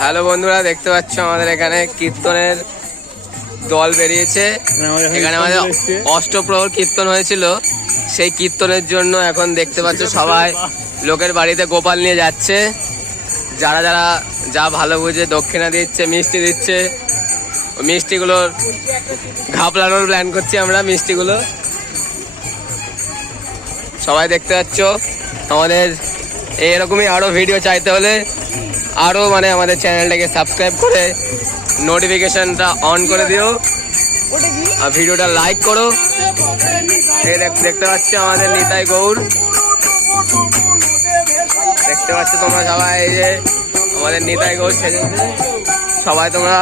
Hello বন্ধুরা, দেখতে পাচ্ছ আমাদের এখানে কীর্তনের দল বেরিয়েছে। এখানে আমাদের অষ্টপ্রহর কীর্তন হয়েছিল, সেই কীর্তনের জন্য এখন দেখতে পাচ্ছ সবাই লোকের বাড়িতে গোপাল নিয়ে যাচ্ছে। যারা যারা যা ভালো বুঝে দক্ষিণা দিচ্ছে, মিষ্টি দিচ্ছে। মিষ্টিগুলোর ঘাপলানোর প্ল্যান করছি আমরা। মিষ্টিগুলো সবাই দেখতে পাচ্ছ। আমাদের এরকমই আরো ভিডিও চাইতে হলে আরো আমাদের চ্যানেলটাকে সাবস্ক্রাইব করে নোটিফিকেশনটা অন করে দিও আর ভিডিওটা লাইক করো। এই দেখতে পাচ্ছ আমাদের নিতাই গৌর, দেখতে পাচ্ছ তোমরা সবাই। এই যে আমাদের নিতাই গৌর সেজেছে, সবাই তোমরা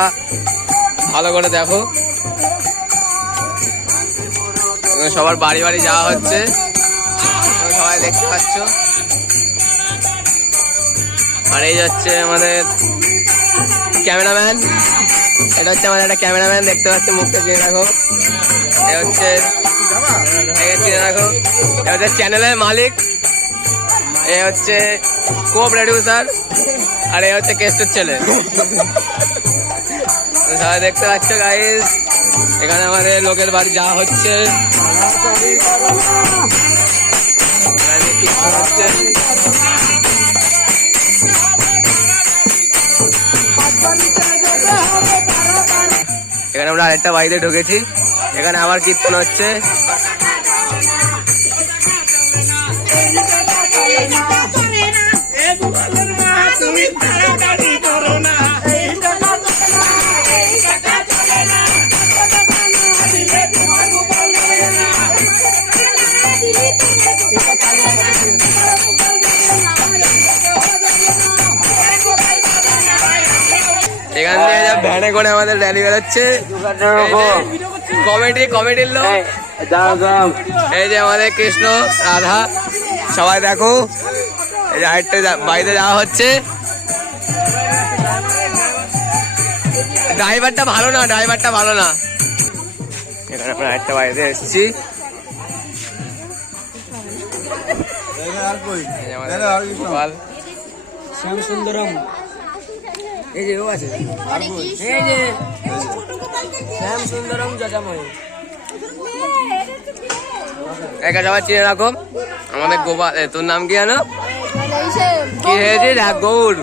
ভালো করে দেখো। সবার বাড়ি বাড়ি যাওয়া হচ্ছে, সবাই দেখতে পাচ্ছ। আর এই হচ্ছে আমাদের ক্যামেরাম্যান, এটা হচ্ছে আমাদের একটা ক্যামেরাম্যান, দেখতে পাচ্ছ, মুখটা চিনে রাখো। এ হচ্ছে চিনে রাখো, এ হচ্ছে চ্যানেলের মালিক, এ হচ্ছে কো প্রডিউসার, আর এ হচ্ছে কেস্টের ছেলে। সবাই দেখতে পাচ্ছ গাইস, এখানে আমাদের লোকের বাড়ি যাওয়া হচ্ছে। এখানে আমরা আরেকটা বাড়িতে ঢুকেছি, এখানে আবার কীর্তন হচ্ছে। এখান থেকে ভ্যানে করে আমাদের র্যালি বেরোচ্ছে। কমিটির লোক, এই যে আমাদের কৃষ্ণ রাধা, সবাই দেখো। এই যে আরেকটা বাড়িতে যাওয়া হচ্ছে। ড্রাইভারটা ভালো না। এখানে আমরা আরেকটা বাড়িতে এসেছি। শ্যাম সুন্দরম, এই যে ও আছে, এই যে শ্যাম সুন্দরম যজাময়। একা সবাই চিনে রাখো। আমাদের গোপাল, তোর নাম কি জানো? কি হয়েছে? গৌর।